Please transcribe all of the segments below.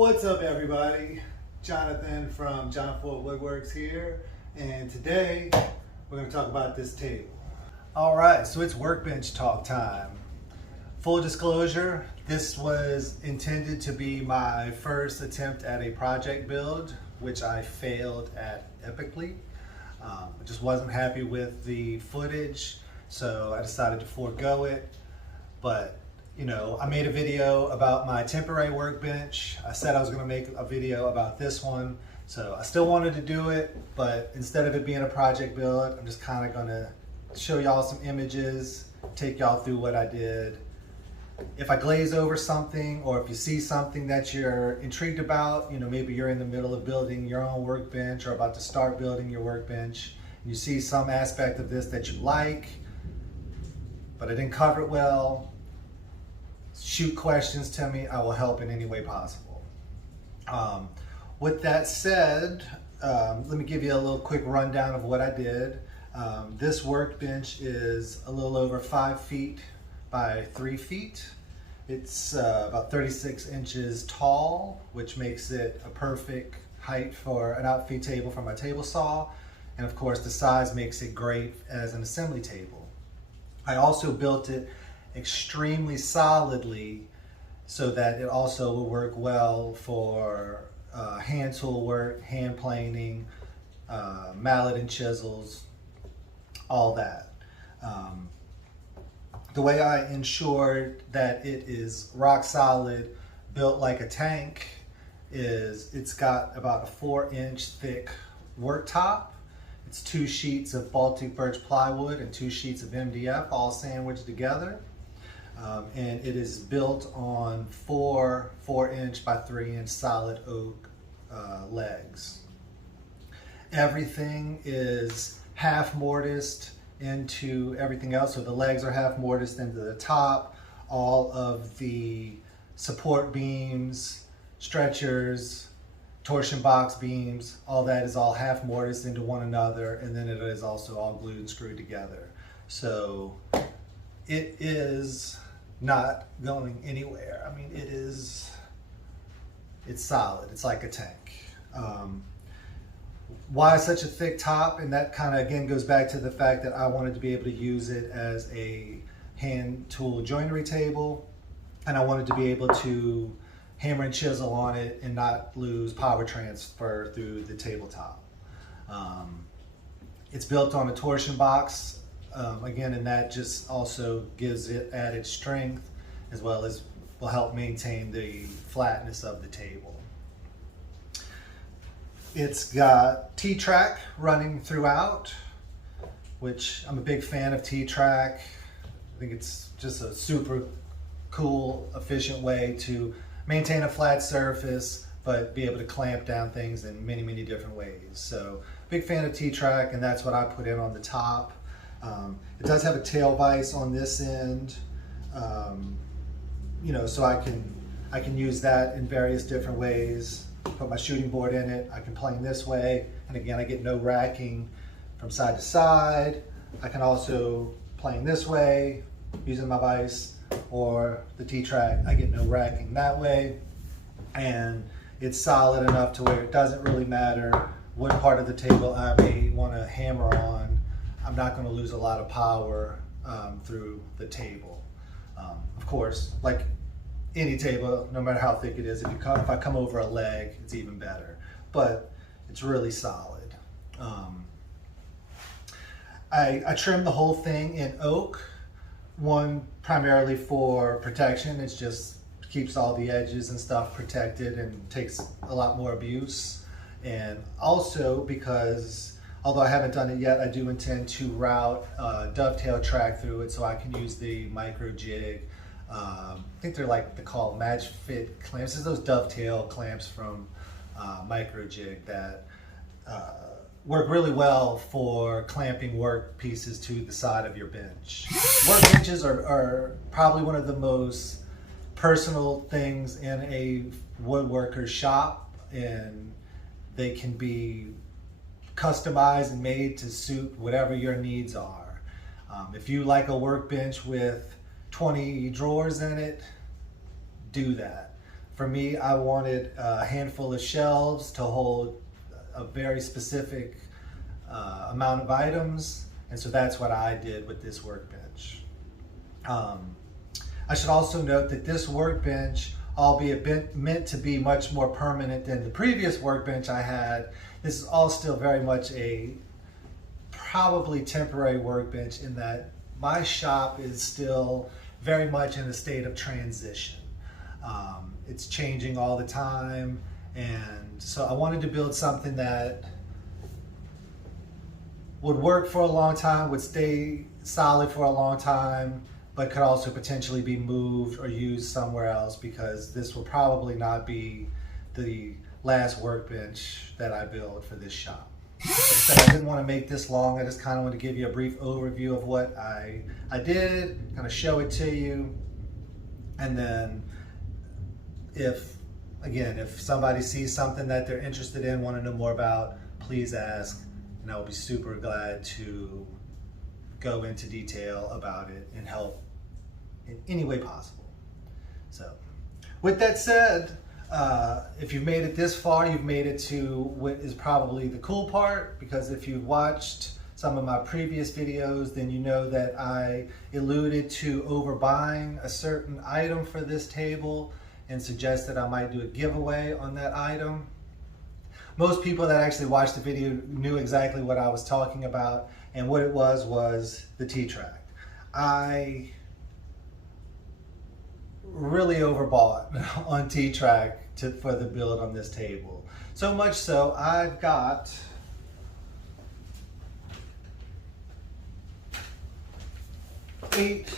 What's up, everybody? Jonathan from Jon Ford Woodworks here, and today we're going to talk about this table. All right, so it's workbench talk time. Full disclosure, this was intended to be my first attempt at a project build, which I failed at epically. I just wasn't happy with the footage, so I decided to forego it. But you know, I made a video about my temporary workbench. I said I was going to make a video about this one, so I still wanted to do it, but instead of it being a project build, I'm just kind of going to show y'all some images, take y'all through what I did. If I glaze over something, or if you see something that you're intrigued about, you know, maybe you're in the middle of building your own workbench or about to start building your workbench, you see some aspect of this that you like, but I didn't cover it well, shoot questions to me. I will help in any way possible. With that said, let me give you a little quick rundown of what I did. This workbench is a little over 5 feet by 3 feet. It's about 36 inches tall, which makes it a perfect height for an outfeed table for my table saw. And of course, the size makes it great as an assembly table. I also built it extremely solidly so that it also will work well for hand tool work, hand planing, mallet and chisels, all that. The way I ensured that it is rock solid, built like a tank, is it's got about a 4-inch thick worktop. It's 2 sheets of Baltic birch plywood and 2 sheets of MDF all sandwiched together. And it is built on 4 4-inch by 3-inch solid oak legs. Everything is half mortised into everything else. So the legs are half mortised into the top. All of the support beams, stretchers, torsion box beams, all that is all half mortised into one another, and then it is also all glued and screwed together. So it is not going anywhere. I mean, it's solid. It's like a tank. Why such a thick top? And that kind of again goes back to the fact that I wanted to be able to use it as a hand tool joinery table, and I wanted to be able to hammer and chisel on it and not lose power transfer through the tabletop. It's built on a torsion box. Again, and that just also gives it added strength, as well as will help maintain the flatness of the table. It's got T-track running throughout, which I'm a big fan of T-track. I think it's just a super cool, efficient way to maintain a flat surface, but be able to clamp down things in many, many different ways. So big fan of T-track, and that's what I put in on the top. It does have a tail vise on this end, you know, so I can use that in various different ways. Put my shooting board in it. I can plane this way, and again, I get no racking from side to side. I can also plane this way using my vise, or the T-track. I get no racking that way, and it's solid enough to where it doesn't really matter what part of the table I may want to hammer on. I'm not going to lose a lot of power through the table. Of course, like any table, no matter how thick it is, if I come over a leg, it's even better. But it's really solid. I trimmed the whole thing in oak. One, primarily for protection. It just keeps all the edges and stuff protected and takes a lot more abuse. And also because, although I haven't done it yet, I do intend to route dovetail track through it so I can use the micro jig. I think they're called match fit clamps. It's those dovetail clamps from micro jig that work really well for clamping work pieces to the side of your bench. Workbenches are probably one of the most personal things in a woodworker's shop, and they can be customized and made to suit whatever your needs are. If you like a workbench with 20 drawers in it, do that. For me, I wanted a handful of shelves to hold a very specific amount of items, and so that's what I did with this workbench. I should also note that this workbench, albeit meant to be much more permanent than the previous workbench I had, this is all still very much a probably temporary workbench in that my shop is still very much in a state of transition. It's changing all the time, and so I wanted to build something that would work for a long time, would stay solid for a long time, but could also potentially be moved or used somewhere else, because this will probably not be the last workbench that I build for this shop. Like I said, I didn't want to make this long. I just kind of want to give you a brief overview of what I did, kind of show it to you, and then if somebody sees something that they're interested in, want to know more about, please ask, and I'll be super glad to go into detail about it and help in any way possible. So with that said, if you've made it this far, you've made it to what is probably the cool part, because if you've watched some of my previous videos, then you know that I alluded to overbuying a certain item for this table and suggested I might do a giveaway on that item. Most people that actually watched the video knew exactly what I was talking about, and what it was the T-Track. I really overbought on T-Track for the build on this table. So much so, I've got eight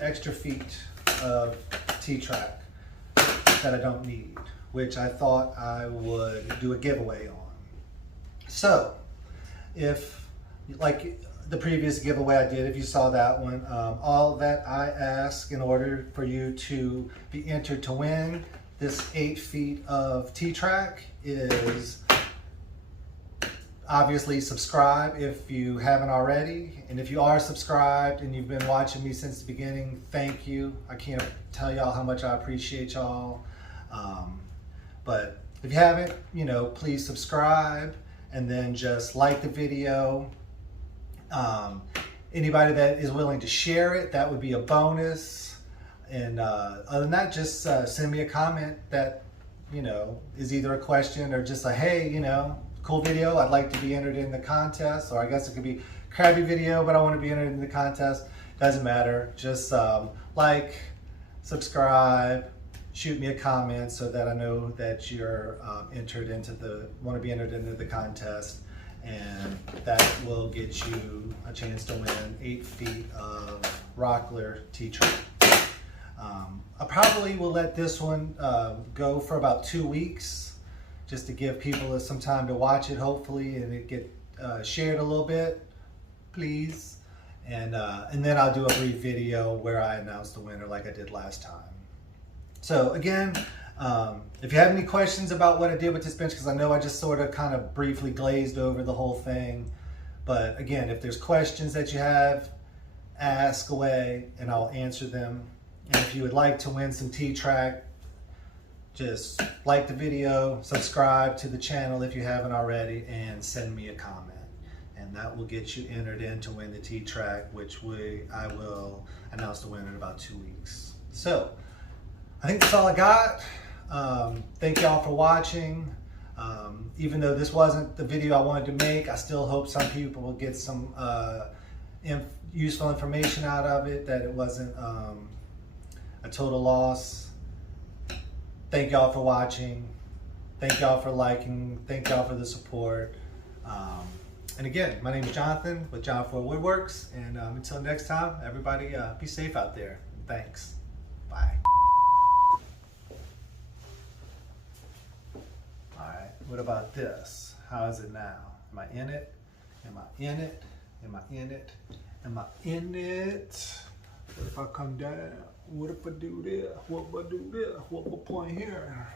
extra feet of T-Track that I don't need, which I thought I would do a giveaway on. So, if, like the previous giveaway I did, if you saw that one, all that I ask in order for you to be entered to win this 8 feet of T-Track is obviously subscribe if you haven't already, and if you are subscribed and you've been watching me since the beginning, thank you. I can't tell y'all how much I appreciate y'all. But if you haven't, please subscribe, and then just like the video. Anybody that is willing to share it, that would be a bonus. And other than that, just send me a comment that is either a question or just a hey, cool video, I'd like to be entered in the contest. Or I guess it could be crappy video, but I want to be entered in the contest. Doesn't matter. Just like, subscribe, shoot me a comment so that I know that you're want to be entered into the contest, and that will get you a chance to win 8 feet of Rockler T-Track. I probably will let this one go for about 2 weeks, just to give people some time to watch it, hopefully, and it get shared a little bit, please. And then I'll do a brief video where I announce the winner like I did last time. So again, if you have any questions about what I did with this bench, because I know I just sort of kind of briefly glazed over the whole thing, but again, if there's questions that you have, ask away and I'll answer them. And if you would like to win some T-Track, just like the video, subscribe to the channel if you haven't already, and send me a comment. And that will get you entered in to win the T-Track, which I will announce the winner in about 2 weeks. So, I think that's all I got. Thank y'all for watching. Even though this wasn't the video I wanted to make, I still hope some people will get some useful information out of it, that it wasn't a total loss. Thank y'all for watching. Thank y'all for liking. Thank y'all for the support. And again, my name is Jonathan with Jon Ford Woodworks. And until next time, everybody be safe out there. Thanks. Bye. All right, what about this? How is it now? Am I in it? Am I in it? Am I in it? Am I in it? What if I come down? What if I do this? What if I do this? What my point here?